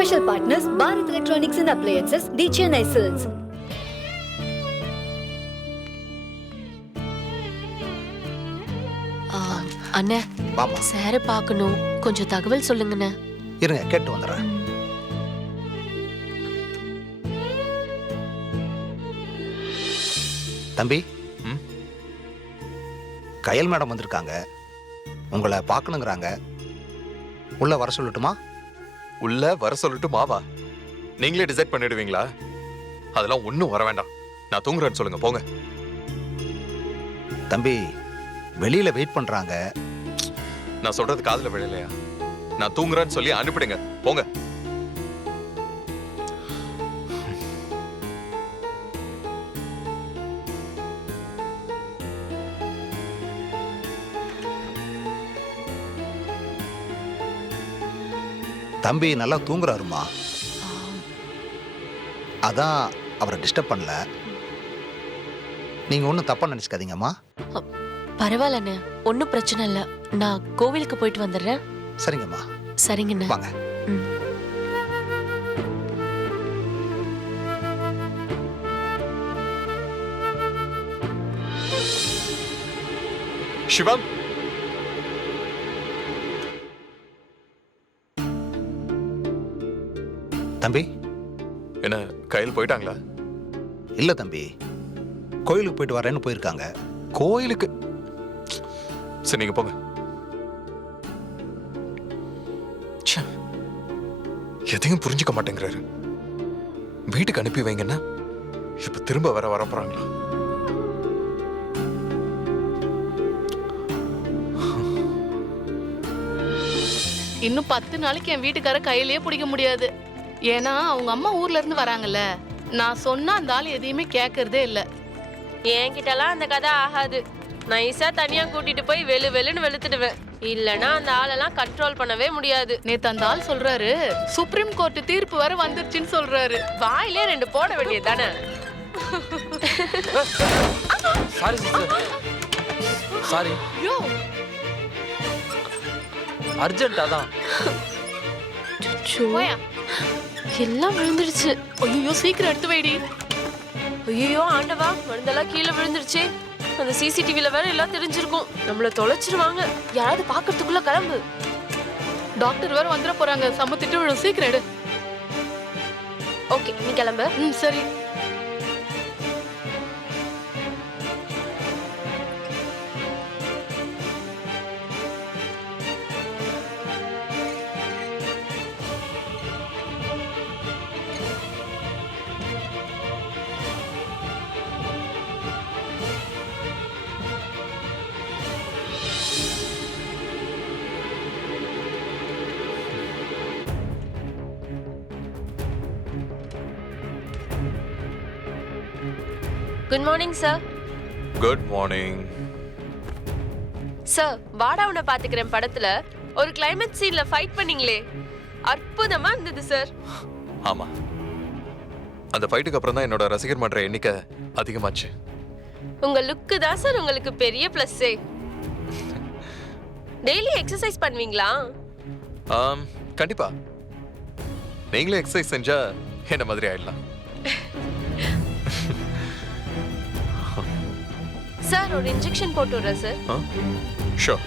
Special partners Bharat Electronics and Appliances, the Chennai Silks. அண்ணே, சார பார்க்கணும், கொஞ்சம் தகவல் சொல்லுங்கண்ணே. இருங்க, கேட்டு வந்துடுறேன். தம்பி, கயல் மேடம் வந்திருக்காங்க, உங்களை பார்க்கணுங்கிறாங்க. உள்ள வர சொல்லட்டுமா? உள்ள வர சொல்லட்டுமாவா? நீங்களே டிசைட் பண்ணிடுவீங்களா? அதெல்லாம் ஒன்றும் வர வேண்டாம், நான் தூங்குறேன்னு சொல்லுங்க, போங்க. தம்பி, வெளியில வெயிட் பண்றாங்க. நான் சொல்றது காதுல விழலையா? நான் தூங்குறேன்னு சொல்லி அனுப்பிடுங்க, போங்க. தம்பி நல்லா தூங்குறாருமா, அதான் அவரை டிஸ்டர்ப் பண்ணல. நீங்க ஒன்றும் தப்பா நினைச்சுக்காதீங்கம்மா. பரவாயில்லண்ணே, ஒன்றும் பிரச்சனை இல்லை. நான் கோவிலுக்கு போயிட்டு வந்துடுறேன். சரிங்கம்மா. சரிங்கண்ணே, வாங்க. சிவம், தம்பி. என்ன கையில் போயிட்டாங்களா? இல்ல தம்பி, கோயிலுக்கு போயிட்டு வரேன்னு போயிருக்காங்க. கோயிலுக்கு? சரி, நீங்க போங்க. எதையும் புரிஞ்சுக்க மாட்டேங்கிறாரு. வீட்டுக்கு அனுப்பி வைங்கன்னா இப்ப திரும்ப வர போறாங்களா? இன்னும் 10 நாளைக்கு என் வீட்டுக்கார கையிலேயே பிடிக்க முடியாது. ஏன்னா அவங்க அம்மா ஊர்ல இருந்து வராங்கல்ல. நான் சொன்னா அந்த ஆள் எதையுமே கேட்கறதே இல்ல. என்கிட்டலாம் அந்த கதை ஆகாது. நைஸா தனியா கூட்டிட்டு போய் வெளுன்னு வெளுத்துடுவேன். இல்லனா அந்த ஆளெல்லாம் கண்ட்ரோல் பண்ணவே முடியாது. நேத்து அந்த ஆள் சொல்றாரு, சுப்ரீம் கோர்ட் தீர்ப்பு வர வந்துருச்சுன்னு சொல்றாரு. வாயிலே 2 போட வேண்டியது தானே. Sorry sister, sorry. யோ, அர்ஜென்ட் அதான். போயா. எல்லாம் விழுந்துருச்சு. ஐயோ, சீக்கிரம் எடுத்து வைடி. ஐயோ ஆண்டவா, மருந்தெல்லாம் கீழே விழுந்துருச்சே. அந்த சிசிடிவில வேற எல்லாம் தெரிஞ்சிருக்கும். நம்மள தொலைச்சிருவாங்க. யாராவது பாக்கிறதுக்குள்ள கிளம்பு. டாக்டர் வேற வந்துட போறாங்க. சமத்திட்டு விழும், சீக்கிரம் எடு. ஓகே, நீ கிளம்பு. சரி. Good morning sir. Good morning sir. வாடா உன்னை பாத்துக்கிறேன் படத்துல ஒரு கிளைமேக்ஸ் சீன்ல ஃபைட் பண்ணீங்களே, அற்புதமா இருந்தது சார். ஆமா, அந்த ஃபைட்டுக்கு அப்புறம் தான் என்னோட ரசிகர் மன்ற எண்ணிக்கை அதிகமாச்சு. உங்க லுக்கு தான் சார் உங்களுக்கு பெரிய பிளஸ்ஸே. டெய்லி எக்ஸசைஸ் பண்ணுவீங்களா? கண்டிப்பா. நீங்களே எக்ஸசைஸ் செஞ்சா என்ன மாதிரி ஆயிடலாம். சார், ஒரு இன்ஜெக்ஷன் போட்டு விடுறேன் sir. Sure.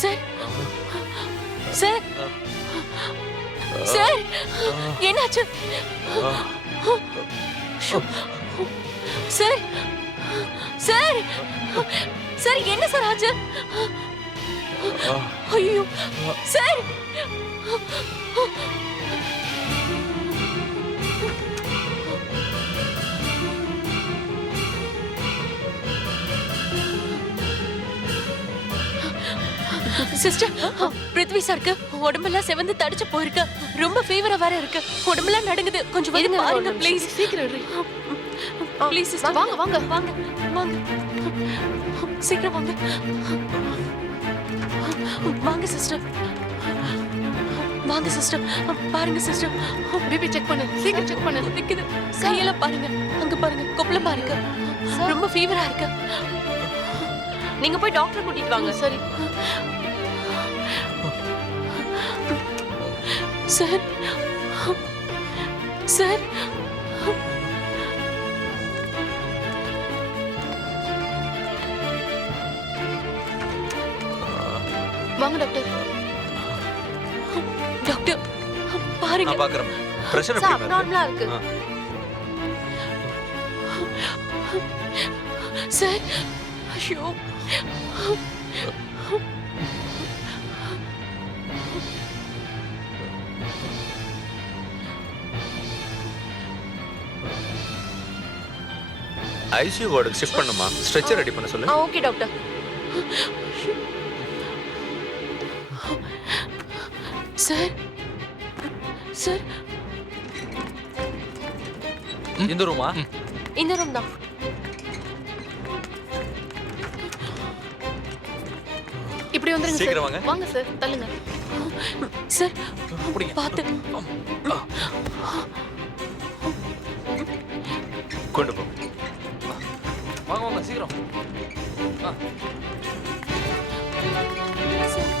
Sir sir sir என்னாச்சு சார் சார் சார் என்ன சார் ஆச்சு ஐயோ சார் சிஸ்டர் பிருத்வி சாருக்கு உடம்பெல்லாம் செவந்து தடிச்சு போயிருக்கு ரொம்ப ஃபீவரா வேற இருக்கு உடம்பெல்லாம் நடுங்குது கொஞ்சம் வந்து பாருங்க ப்ளீஸ் சீக்கிரம் ப்ளீஸ் சிஸ்டர் வாங்க வாங்க வாங்க வாங்க சீக்கிரம் வாங்க வாங்க சிஸ்டர் வாங்க சிஸ்டர் பாருங்க சிஸ்டர் பிபி செக் பண்ணு சீக்கிரம் செக் பண்ணு நிக்குது கையெல்லாம் பாருங்க அங்க பாருங்க கொப்பளம் பாருங்க ரொம்ப ஃபீவரா இருக்கு நீங்க போய் டாக்டர் கூட்டிட்டு வாங்க. சரி சார் சார் வாங்க டாக்டர். டாக்டர் பாருங்க நான் பாக்குறேன். பிரஷர் எப்படி இருக்கு? நார்மலா இருக்கு. சார் ஐயோ ஐசியூ வார்டுக்கு ஷிஃப்ட் பண்ணுமா? ஸ்ட்ரெச்சர் ரெடி பண்ண சொல்லு. Okay doctor. சார் சார் இந்த ரூமா? இந்த ரூம் தான். இப்படி வந்துருங்க சீக்கிரம் சார். வாங்க. வாங்க சார் தள்ளுங்க. சார் பிடிங்க. பாத்து கொண்டு போ. வாங்க வாங்க சீக்கிரம். சார்